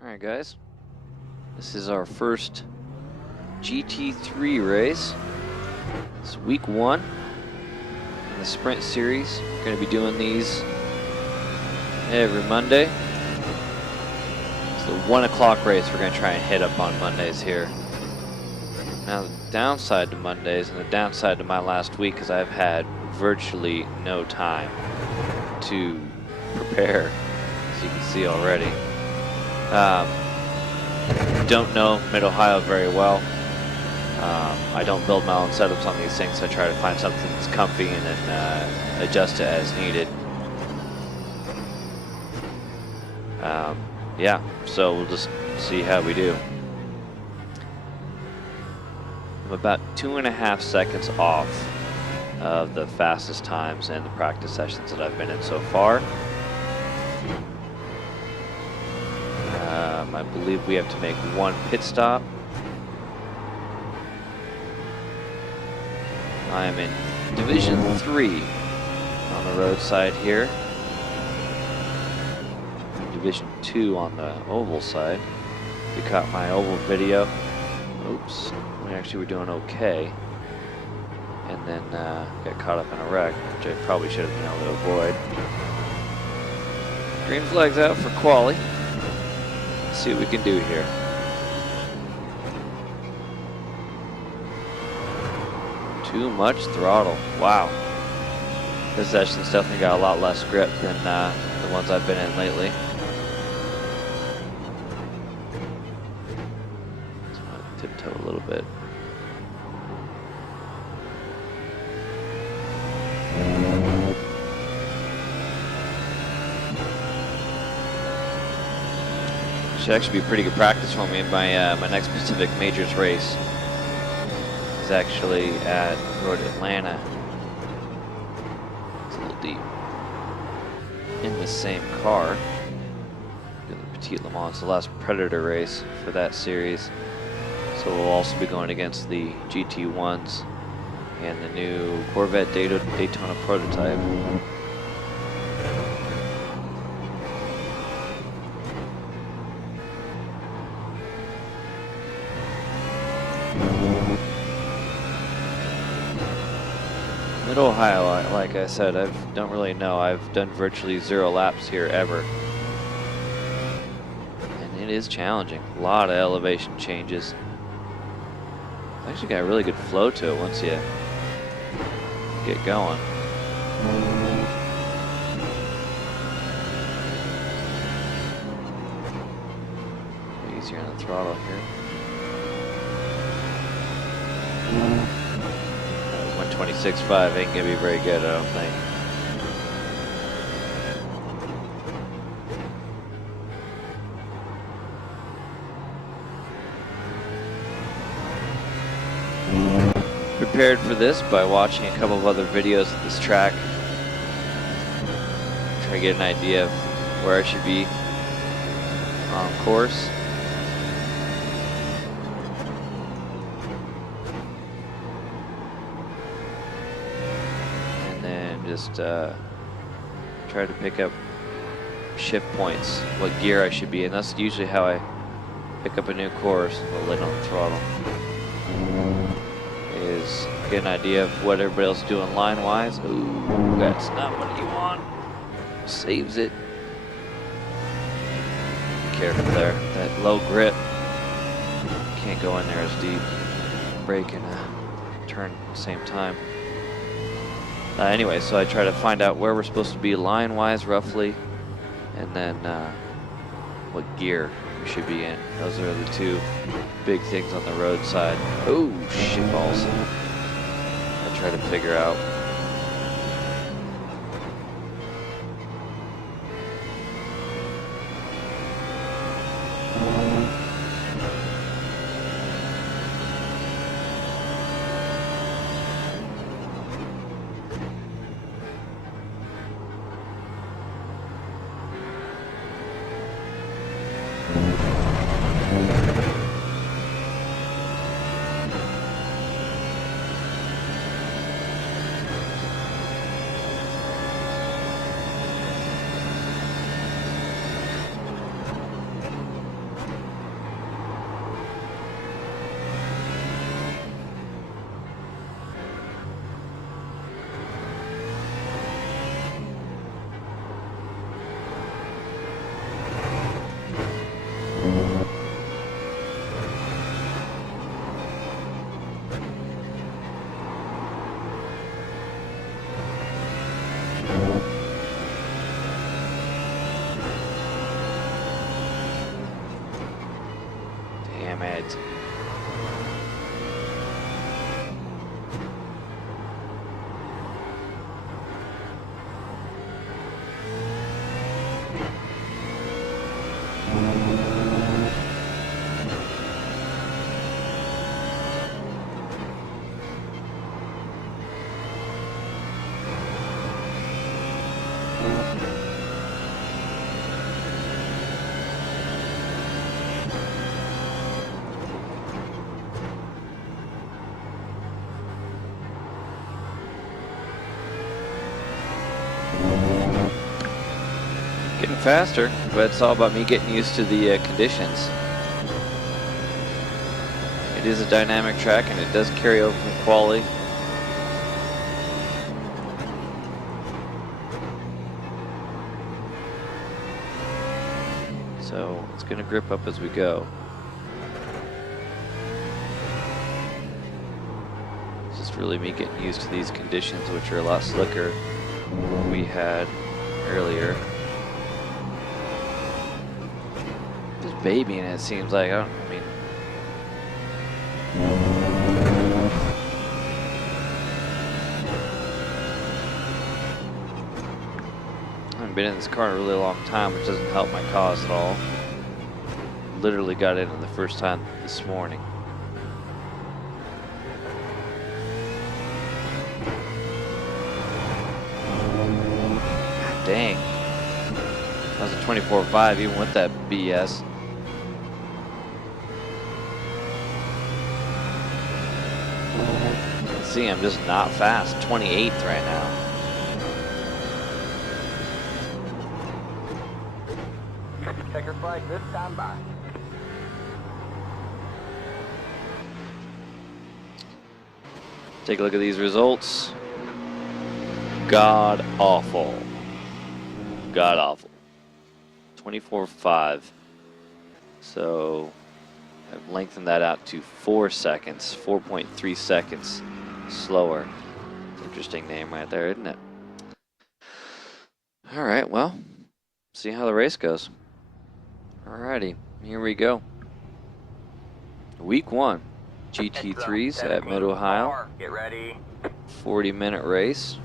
Alright guys, this is our first GT3 race. It's week 1 in the sprint series. We're going to be doing these every Monday. It's the 1 o'clock race we're going to try and hit up on Mondays here. Now the downside to Mondays and the downside to my last week is I've had virtually no time to prepare, as you can see already. Don't know Mid-Ohio very well. I don't build my own setups on these things, so I try to find something that's comfy and then adjust it as needed. Yeah, so we'll just see how we do. I'm about 2.5 seconds off of the fastest times in the practice sessions that I've been in so far. I believe we have to make 1 pit stop. I am in Division 3 on the roadside here. Division 2 on the oval side. If you caught my oval video, oops, we actually were doing okay. And then got caught up in a wreck, which I probably should have been able to avoid. Green flag's out for quali. Let's see what we can do here. Too much throttle. Wow. This session's definitely got a lot less grip than the ones I've been in lately. So I'll tiptoe a little bit. Should actually be pretty good practice for me in my my next Pacific Majors race. Is actually at Road Atlanta. It's a little deep. In the same car. The Petit Le Mans, the last Predator race for that series. So we'll also be going against the GT1s and the new Corvette Daytona prototype. Mid-Ohio, like I said, I don't really know. I've done virtually 0 laps here ever. And it is challenging. A lot of elevation changes. It's actually got a really good flow to it once you get going. Easier on the throttle here. 126.5 ain't gonna be very good, I don't think. Prepared for this by watching a couple of other videos of this track. Try to get an idea of where I should be on course. Just try to pick up shift points, what gear I should be in. That's usually how I pick up a new course. A little late on the throttle. Is get an idea of what everybody else is doing line-wise. Ooh, that's not what you want. Saves it. Be careful there. That low grip. Can't go in there as deep. Brake and turn at the same time. Anyway, so I try to find out where we're supposed to be line-wise, roughly, and then what gear we should be in. Those are the 2 big things on the roadside. Oh, shitballs. I try to figure out. Damn it. Getting faster, but it's all about me getting used to the conditions. It is a dynamic track and it does carry over from quality. So it's going to grip up as we go. It's just really me getting used to these conditions, which are a lot slicker than what we had earlier. Just babying it seems like. I mean, I haven't been in this car in a really long time, which doesn't help my cause at all. Literally got in the first time this morning. God dang. That was a 24.5 even with that BS. See, I'm just not fast. 28th right now. Checker flag this time by. Take a look at these results. God awful. God awful. 24.5. So I've lengthened that out to 4 seconds, 4.3 seconds slower. Interesting name right there, isn't it? All right, well, see how the race goes. Alrighty, here we go. Week 1, GT3's at Mid-Ohio. Get ready. 40-minute race.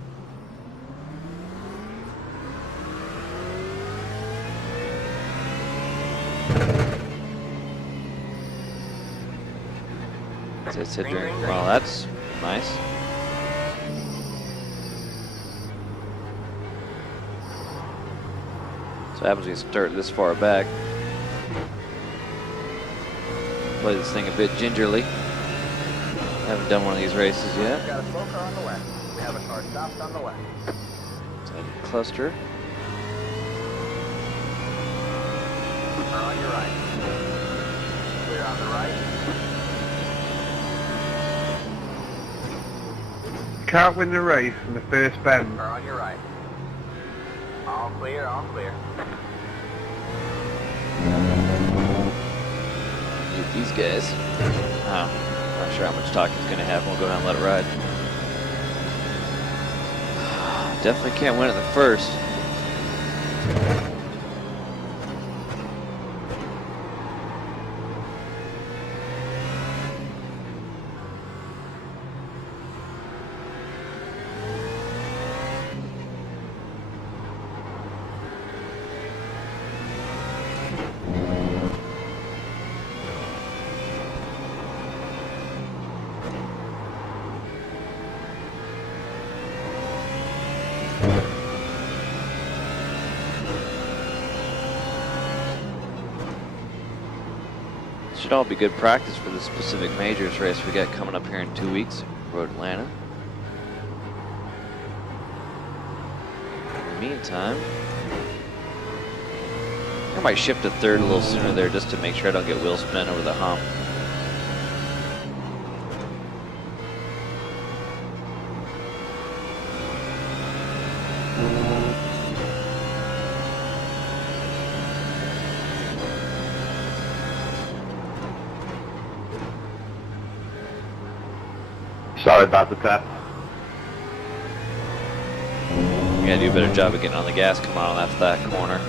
As I said during, well, that's nice. So what happens when you start this far back. Play this thing a bit gingerly. Haven't done one of these races yet. Got a slow car on the left. We have a car stopped on the left. Cluster. Car on your right. Clear on the right. Can't win the race in the first bend. Car on your right. All clear, all clear. Get these guys. Oh, not sure how much talk he's going to have. We'll go down and let it ride. Definitely can't win it in the first. Should all be good practice for the specific majors race we got coming up here in 2 weeks, Road Atlanta. In the meantime, I might shift to third a little sooner there just to make sure I don't get wheel spin over the hump. Sorry about the tap. You gotta do a better job of getting on the gas. Come on after that corner.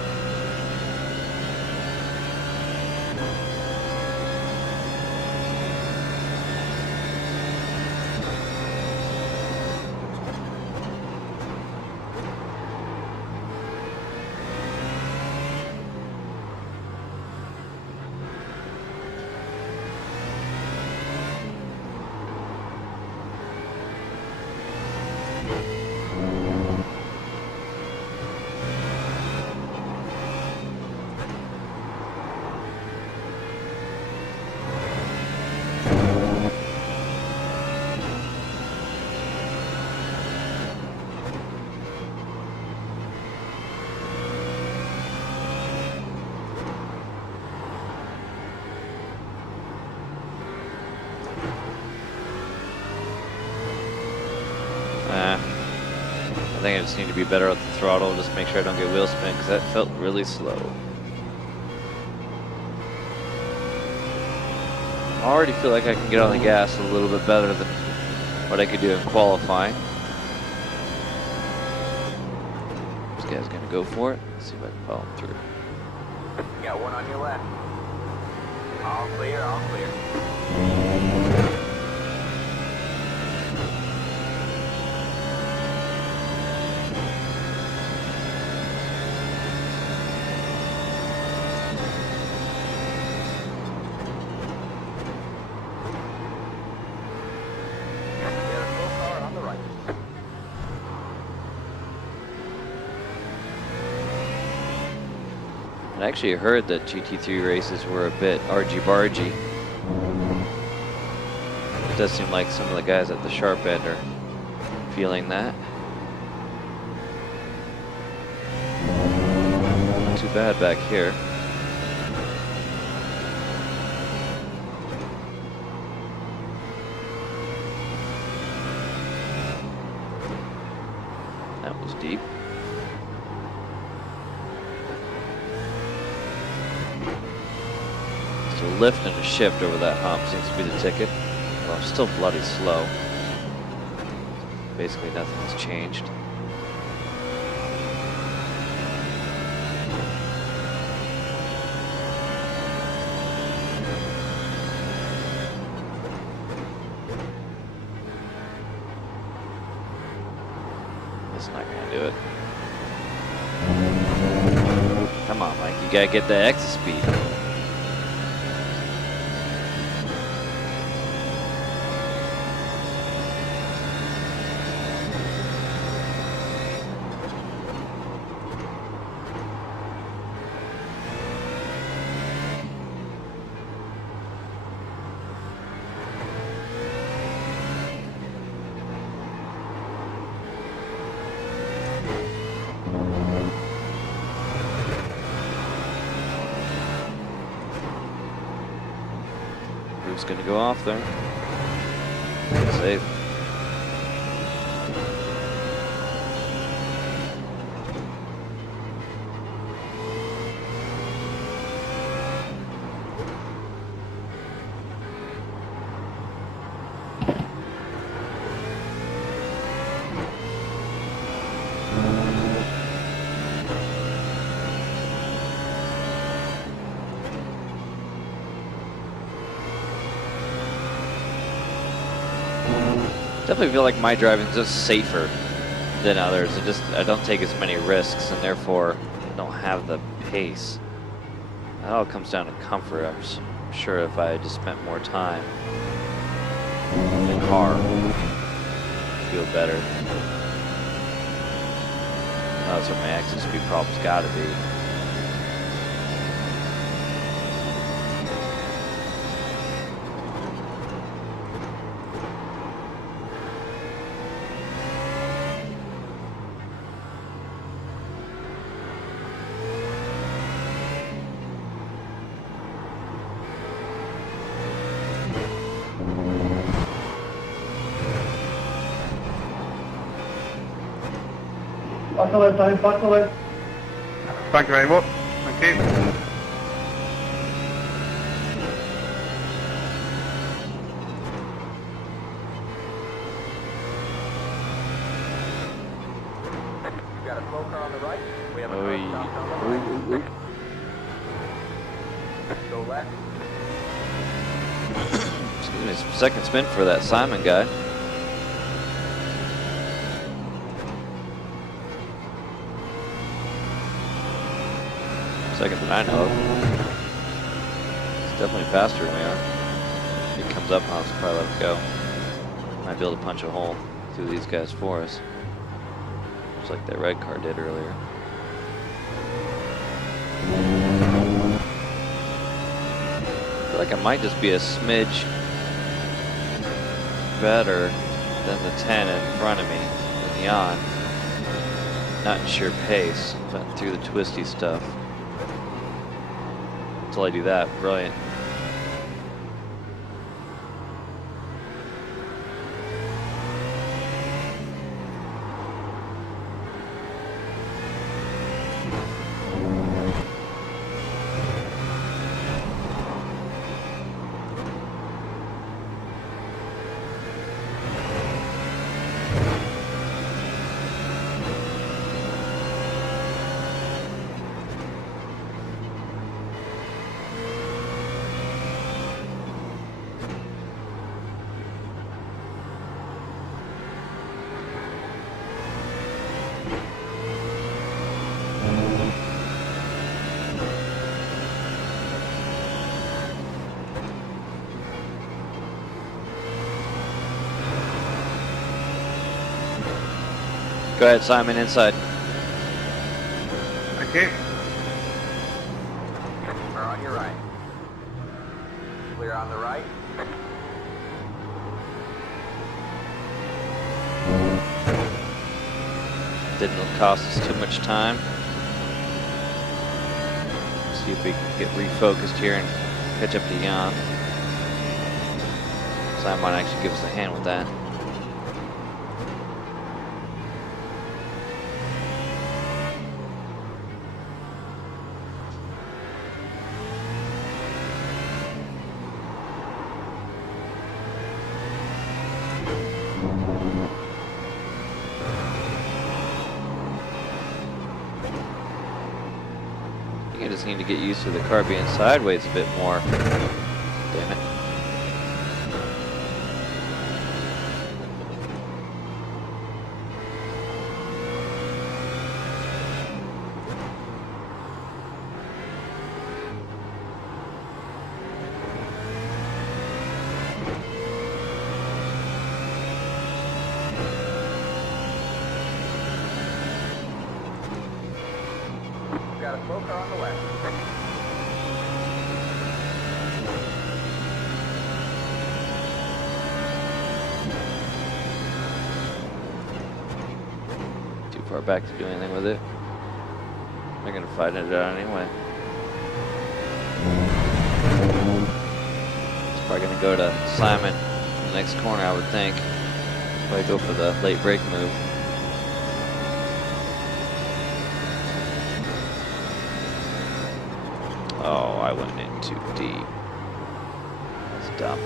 I think I just need to be better at the throttle, just make sure I don't get wheel spin, because that felt really slow. I already feel like I can get on the gas a little bit better than what I could do in qualifying. This guy's gonna go for it. Let's see if I can follow him through. Got one on your left. All clear, all clear. I actually heard that GT3 races were a bit argy-bargy. It does seem like some of the guys at the sharp end are feeling that. Not too bad back here. That was deep. So lift and a shift over that hump seems to be the ticket. Well, I'm still bloody slow. Basically nothing has changed. That's not gonna do it. Come on, Mike, you gotta get the exit speed. Who's going to go off there? Safe. Definitely feel like my driving is just safer than others. I don't take as many risks and therefore don't have the pace. It all comes down to comfort. I'm sure if I just spent more time in the car, I'd feel better. That's what my exit speed problem's got to be. Back away. Thank you very much. Thank you. slow car on the right. We have a Oy. car stopped on the Ooh, right. ooh, ooh. Go left. Excuse me, second spin for that Simon guy. Second that I know of. It's definitely faster than we are. If he comes up, I'll just probably let him go. Might be able to punch a hole through these guys for us. Just like that red car did earlier. I feel like I might just be a smidge better than the 10 in front of me, than the on. Not in sheer pace, but through the twisty stuff. Until I do that, brilliant. Go ahead, Simon, inside. Okay. Car on your right. Clear on the right. Didn't cost us too much time. See if we can get refocused here and catch up to Jan. Simon might actually give us a hand with that. I just need to get used to the car being sideways a bit more. Damn it. Got a slow car on the left. Too far back to do anything with it. They're gonna fight it out anyway. It's probably gonna go to Simon in the next corner, I would think. Probably go for the late brake move. Oh, I went in too deep. That's dumb.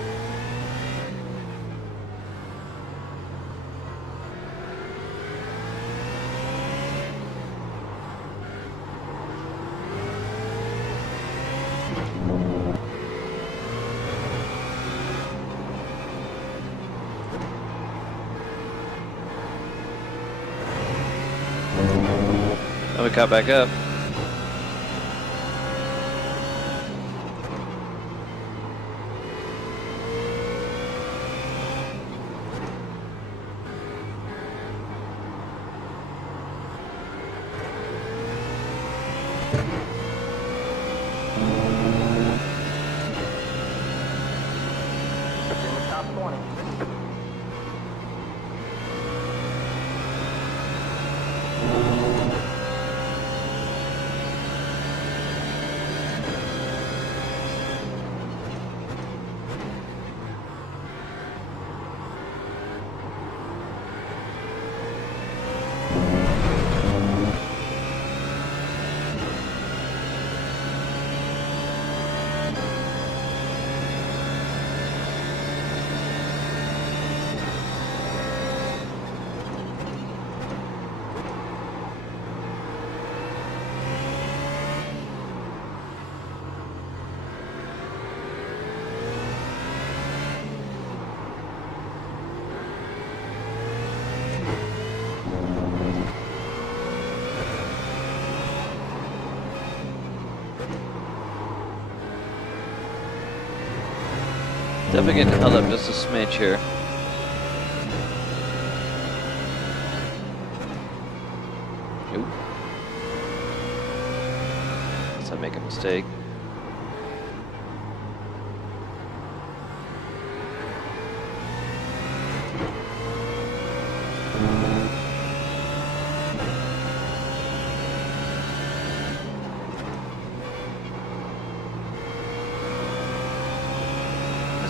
Then we cut back up. In the top 20. Definitely getting held up just a smidge here. Oop. Unless I make a mistake.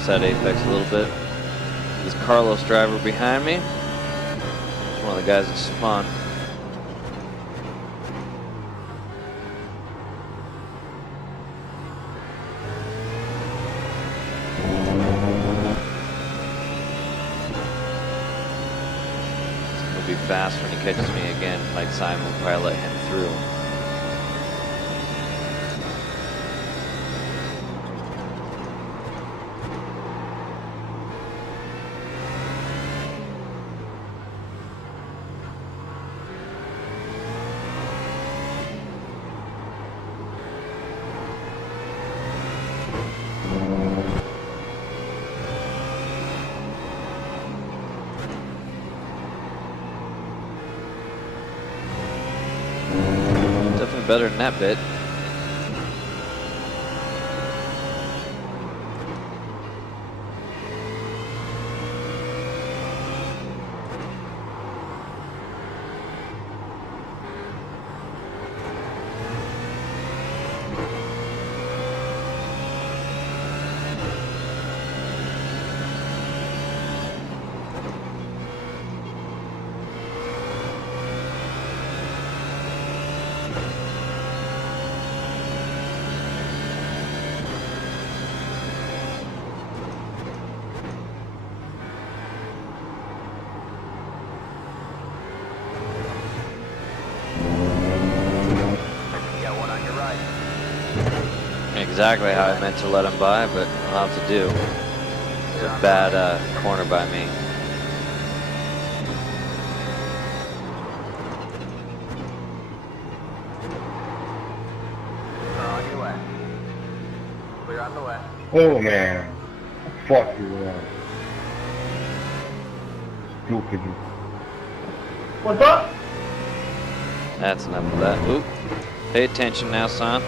That apex a little bit. This Carlos driver behind me. He's one of the guys that spun. He'll be fast when he catches me again. Like Simon will probably let him through. Better than that bit. Exactly how I meant to let him by, but I'll have to do. It's a bad corner by me. On your way. Clear on the way. Oh man. Fuck you, man. Stupid. What's up? That's enough of that. Oop. Pay attention now, son.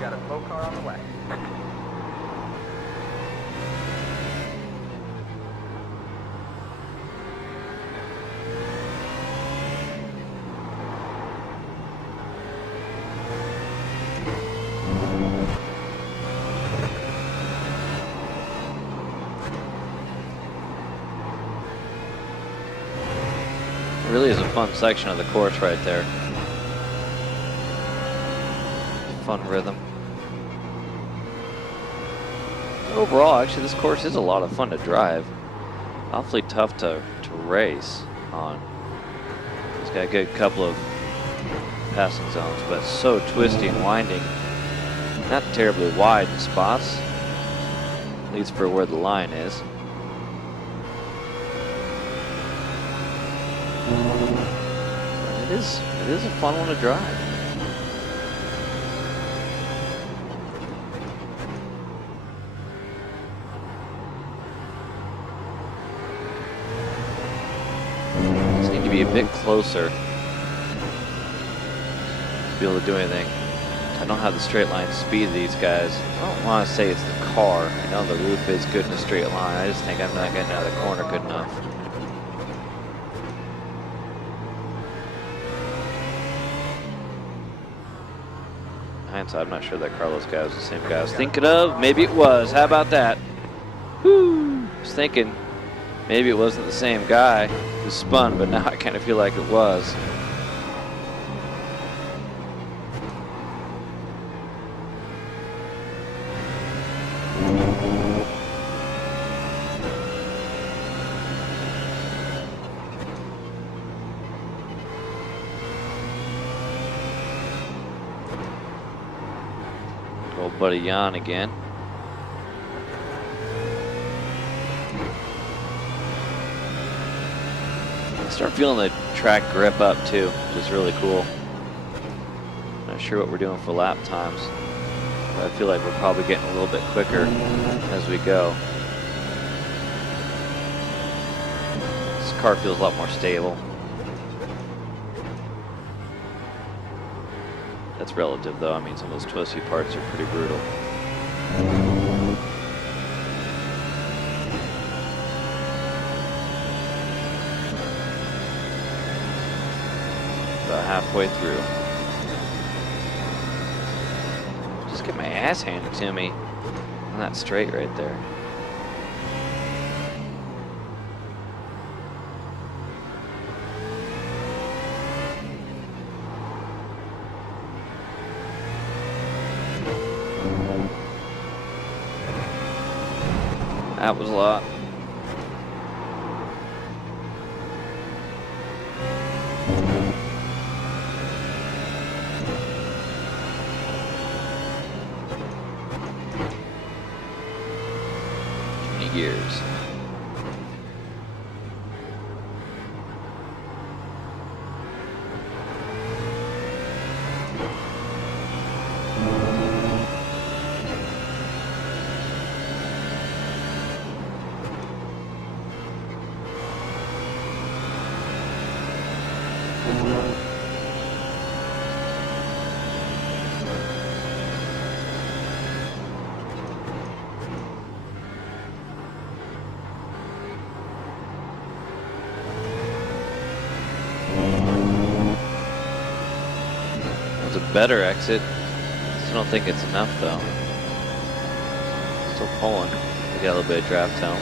Got a tow car on the way. It really is a fun section of the course right there. Fun rhythm. Overall, actually, this course is a lot of fun to drive. Awfully tough to race on. It's got a good couple of passing zones, but so twisty and winding. Not terribly wide in spots, at least for where the line is. But it is a fun one to drive. Be a bit closer to be able to do anything I don't have the straight line speed of these guys. I don't want to say it's the car. I know the roof is good in a straight line. I just think I'm not getting out of the corner good enough. Hindsight, I'm not sure that Carlos guy was the same guy I was thinking of. Maybe it was. How about that? Woo! I was thinking maybe it wasn't the same guy who spun, but now I kind of feel like it was. Old buddy Jan again. I start feeling the track grip up too, which is really cool. Not sure what we're doing for lap times, but I feel like we're probably getting a little bit quicker as we go. This car feels a lot more stable. That's relative though. I mean, some of those twisty parts are pretty brutal. About halfway through. Just get my ass handed to me on that straight right there. That was a lot. Years. Better exit. Still don't think it's enough though. Still pulling. We got a little bit of draft helm.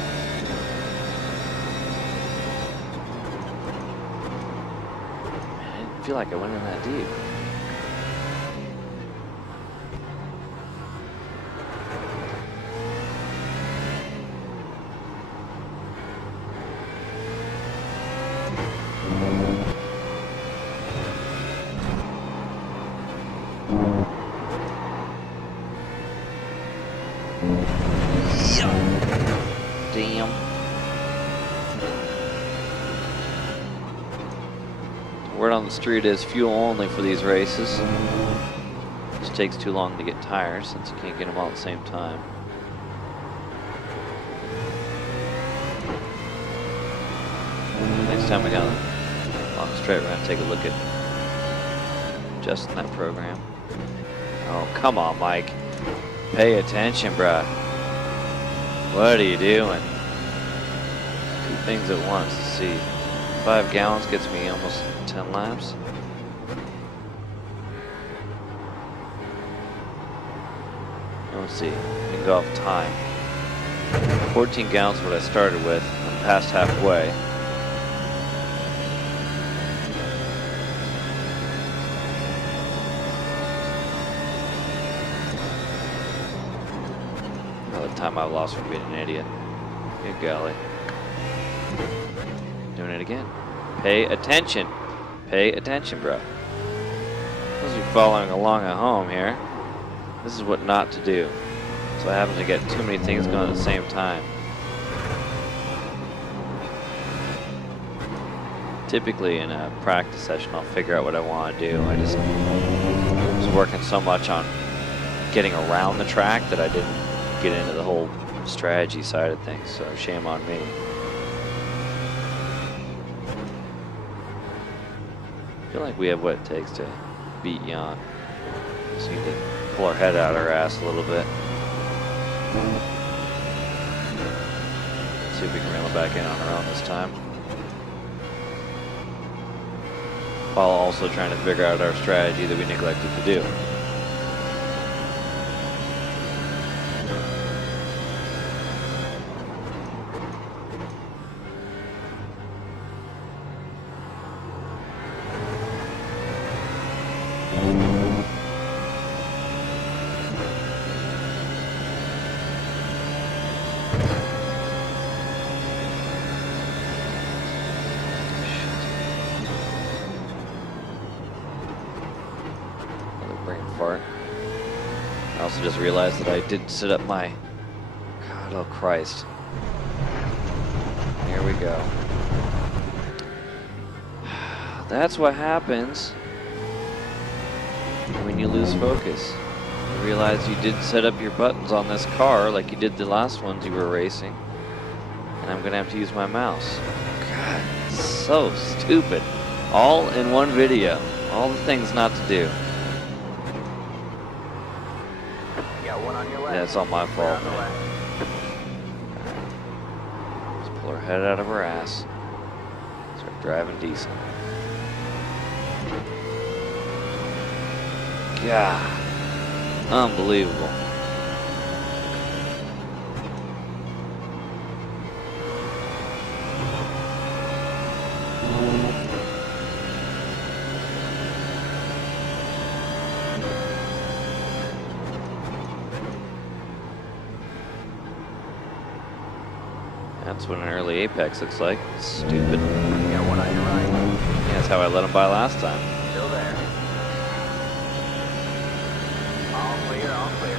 I didn't feel like I went in that deep. Damn. Word on the street is fuel only for these races. Just takes too long to get tires since you can't get them all at the same time. Next time we got a long straight, we're gonna take a look at adjusting that program. Oh, come on, Mike. Pay attention, bruh. What are you doing? Two things at once. Let's see. 5 gallons gets me almost 10 laps. Let's see. We can go off time. 14 gallons is what I started with. I'm past halfway. Time I've lost from being an idiot. Good golly. Doing it again. Pay attention. Pay attention, bro. Supposed to be following along at home here. This is what not to do. So I happen to get too many things going at the same time. Typically in a practice session, I'll figure out what I want to do. I just was working so much on getting around the track that I didn't get into the whole strategy side of things, so shame on me. I feel like we have what it takes to beat Jan. Just need to pull our head out of our ass a little bit. See if we can reel it back in on our own this time. While also trying to figure out our strategy that we neglected to do. Fart. I also just realized that I didn't set up my... God, oh Christ. Here we go. That's what happens when you lose focus. You realize you didn't set up your buttons on this car like you did the last ones you were racing. And I'm gonna have to use my mouse. God, so stupid. All in one video. All the things not to do. Yeah, it's all my fault, man. Let's pull our head out of our ass. Start driving decent. God, unbelievable. That's what an early apex looks like. Stupid. Got one on your right. Yeah, that's how I let him by last time. Still there. All clear, all clear.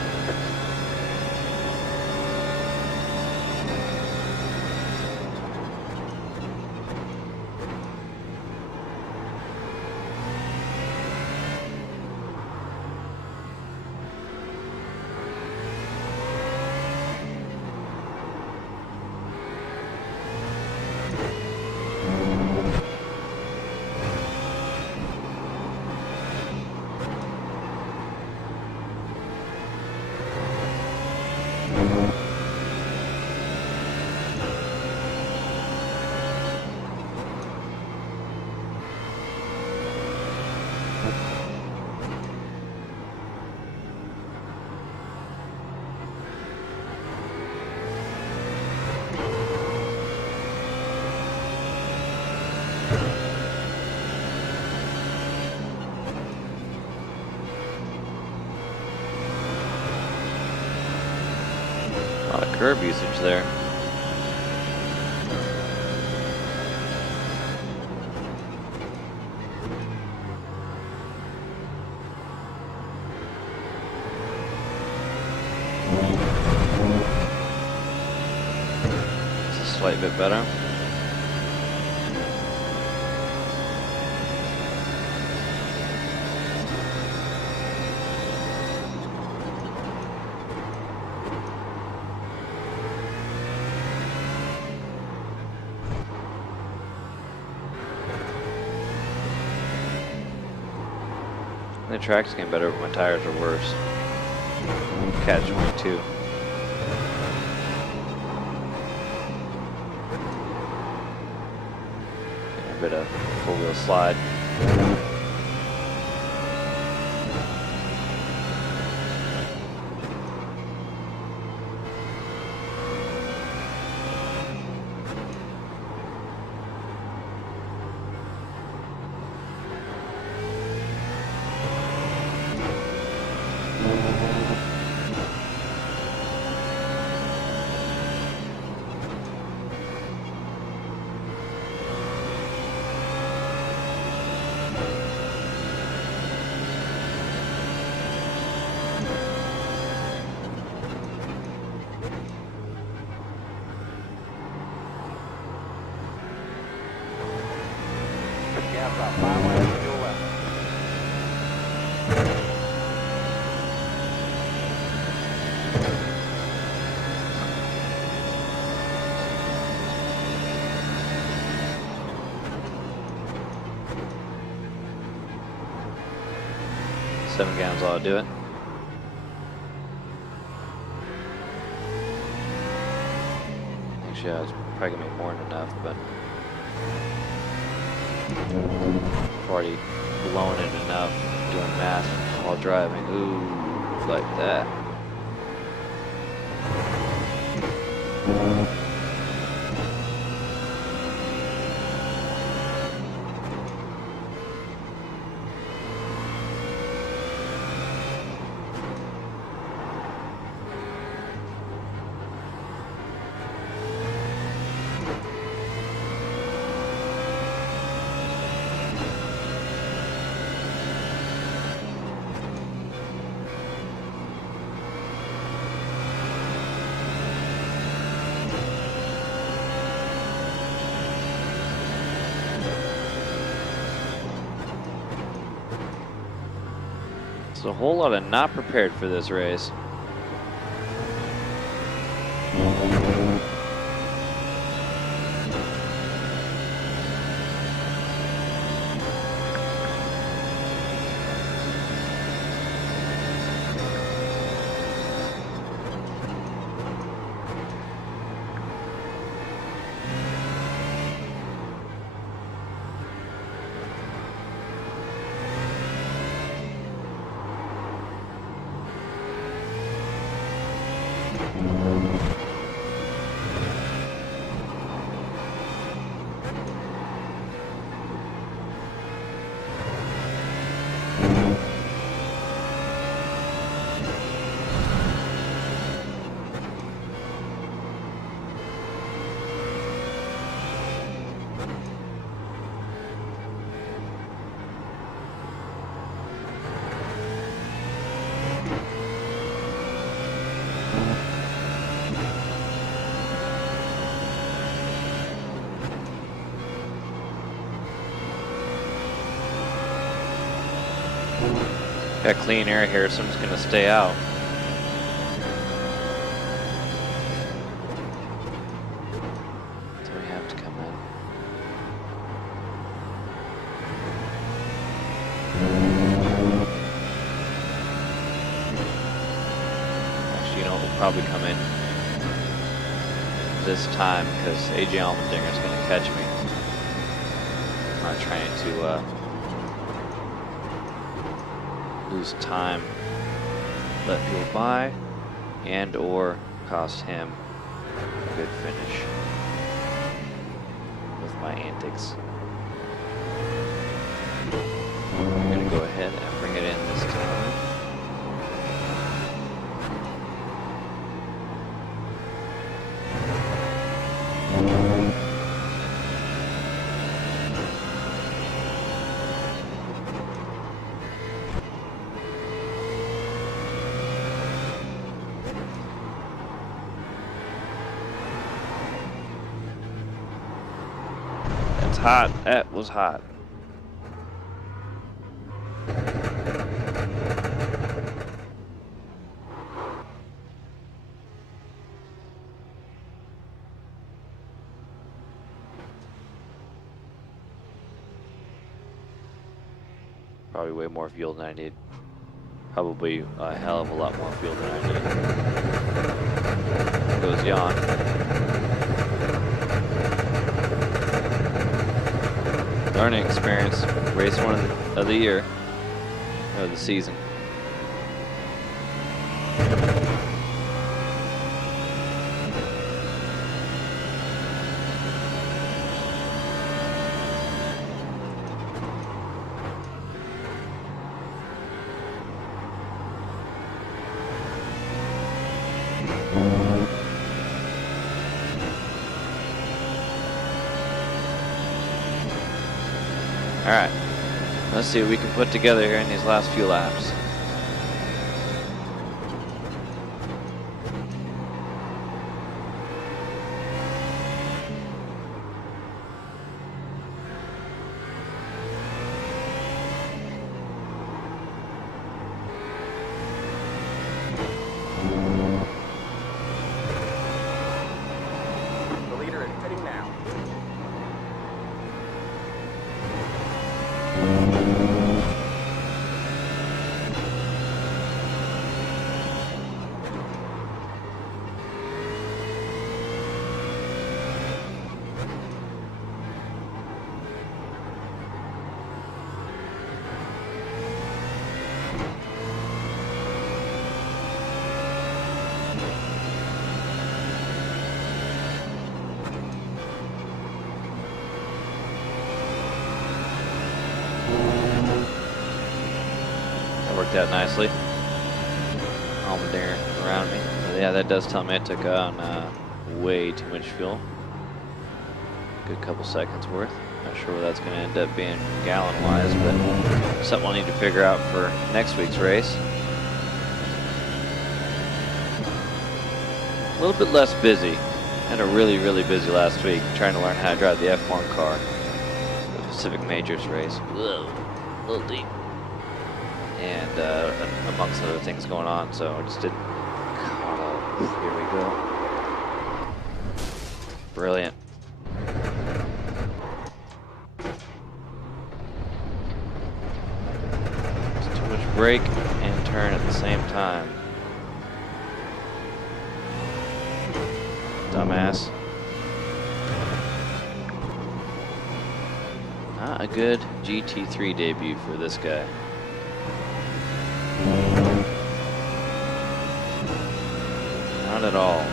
A lot of curb usage there. It's a slight bit better. The track's getting better, but my tires are worse. Catch 22. A bit of four-wheel slide. 7 gallons ought to do it. Actually, I was probably gonna be more than enough, but I've already blown it enough doing math while driving. Ooh, like that. There's a whole lot of not prepared for this race. Got clean air here, so I'm just gonna stay out. So we have to come in. Actually, you know, we'll probably come in this time because AJ Allmendinger's gonna catch me. I'm not trying to lose time, let people by, and or cost him a good finish with my antics. I'm gonna go ahead and bring it in this time. Hot. That was hot. Probably way more fuel than I need. Probably a hell of a lot more fuel than I need. Goes yawn. Learning experience, race one of the year, or the season. All right, let's see what we can put together here in these last few laps. The leader is pitting now. worked out nicely. Almadear around me. But yeah, that does tell me I took on way too much fuel. Good couple seconds worth. Not sure what that's going to end up being gallon-wise, but something I'll need to figure out for next week's race. A little bit less busy. Had a really, really busy last week trying to learn how to drive the F1 car. The Pacific Majors race. Whoa, a little deep. And amongst other things going on, so I just didn't. Here we go. Brilliant. It's too much brake and turn at the same time. Dumbass. Not a good GT3 debut for this guy. Not at all.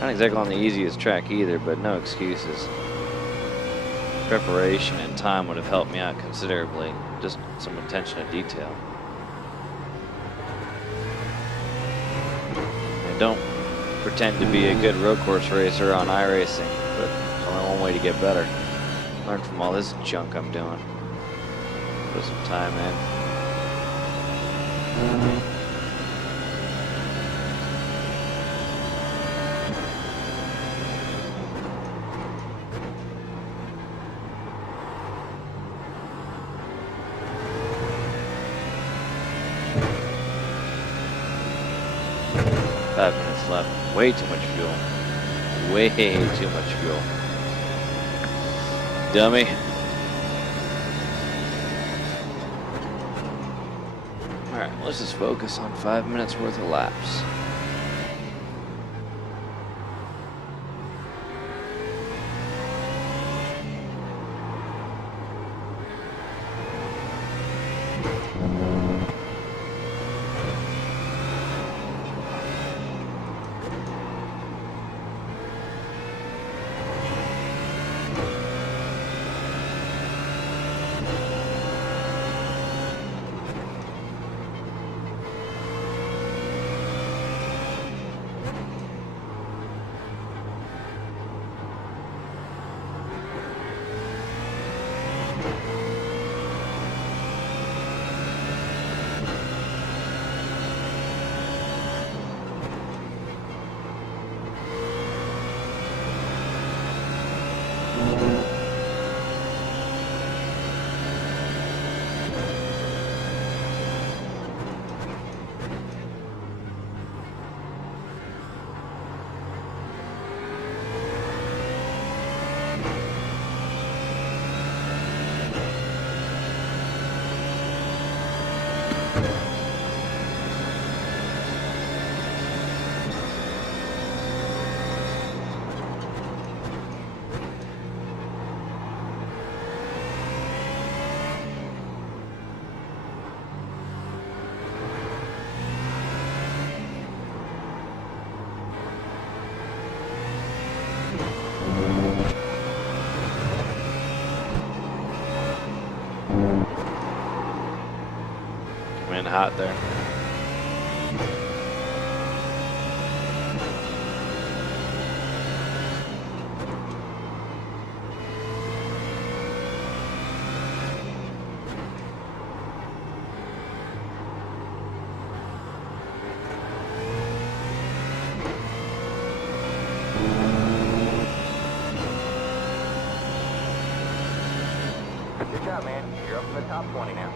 Not exactly on the easiest track either, but no excuses. Preparation and time would have helped me out considerably. Just some attention to detail. And don't pretend to be a good road course racer on iRacing, but there's only one way to get better. Learn from all this junk I'm doing. Put some time in. 5 minutes left. Way too much fuel. Way too much fuel. Dummy. Alright, let's just focus on 5 minutes worth of laps. In hot there. Good job, man. You're up in the top 20 now.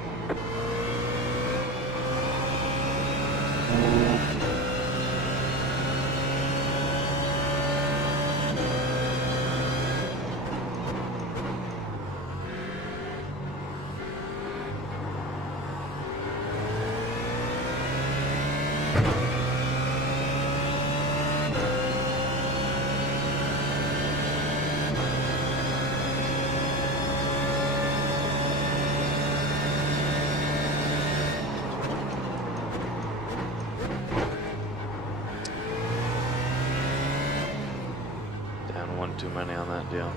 One too many on that deal.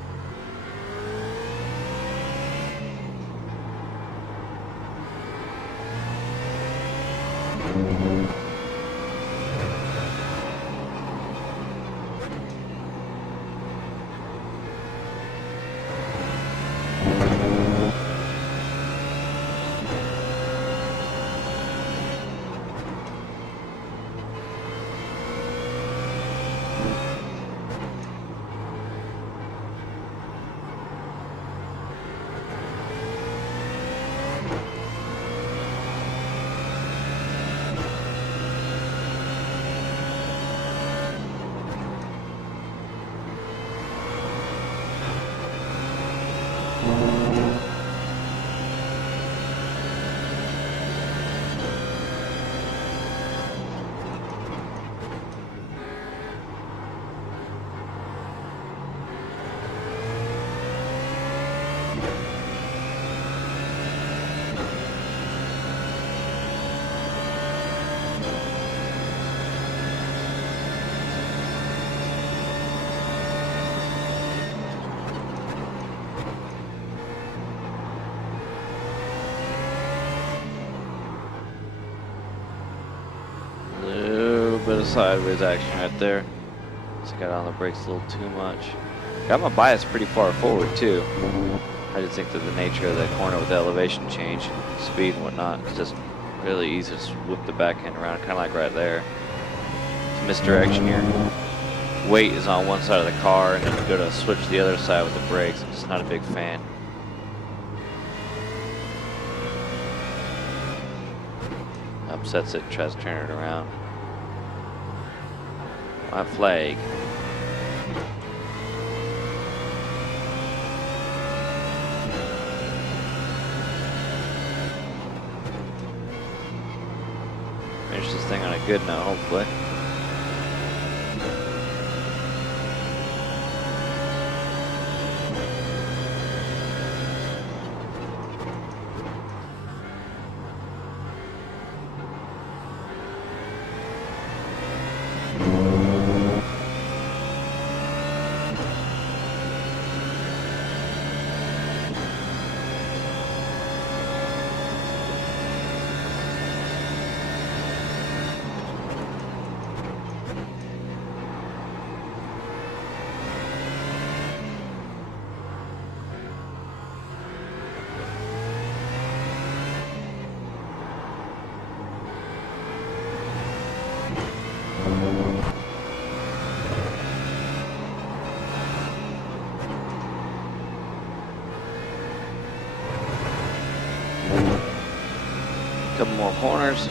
Bit of sideways action right there. Just got on the brakes a little too much. Got my bias pretty far forward too. I just think that the nature of that corner with the elevation change, speed and whatnot, it's just really easy to whip the back end around, kind of like right there. It's misdirection here. Weight is on one side of the car, and then you go to switch the other side with the brakes. I'm just not a big fan. Upsets it, tries to turn it around. White flag. Finish this thing on a good note, hopefully. Couple more corners.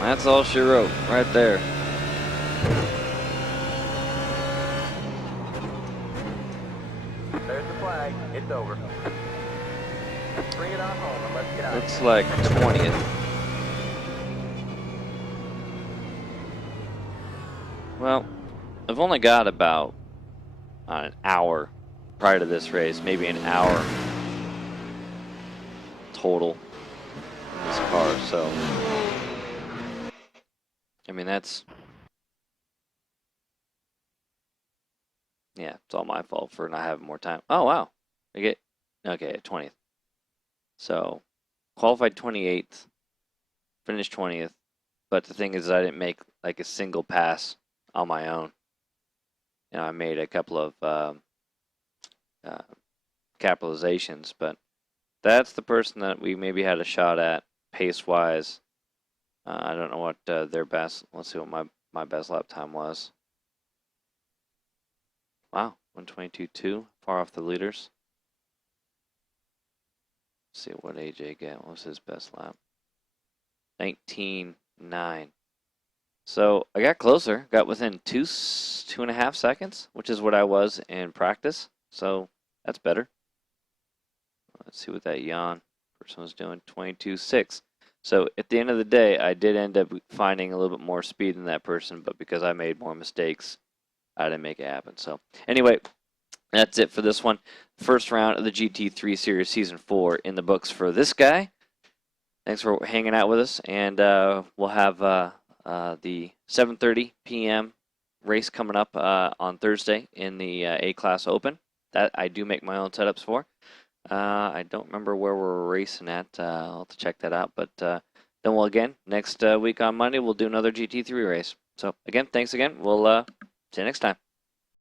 That's all she wrote, right there. There's the flag. It's over. Bring it on home and let's get out. Looks like 20th. Well, I've only got about an hour prior to this race, maybe an hour total in this car, so I mean that's, yeah, it's all my fault for not having more time. Oh wow, I get, okay, 20th. So qualified 28th, finished 20th, but the thing is I didn't make like a single pass on my own. You know, I made a couple of capitalizations, but that's the person that we maybe had a shot at pace-wise. I don't know what their best, let's see what my best lap time was. Wow, 122.2, far off the leaders. Let's see what AJ got. What was his best lap? 19.9. So I got closer, got within 2.5 seconds, which is what I was in practice. So that's better. Let's see what that yawn person was doing. 22.6. So at the end of the day, I did end up finding a little bit more speed than that person, but because I made more mistakes, I didn't make it happen. So anyway, that's it for this one. First round of the GT3 Series Season 4 in the books for this guy. Thanks for hanging out with us, and we'll have the 7:30 p.m. race coming up on Thursday in the A-Class Open. That I do make my own setups for. I don't remember where we're racing at. I'll have to check that out. But then we'll again, next week on Monday, we'll do another GT3 race. So again, thanks again. We'll see you next time.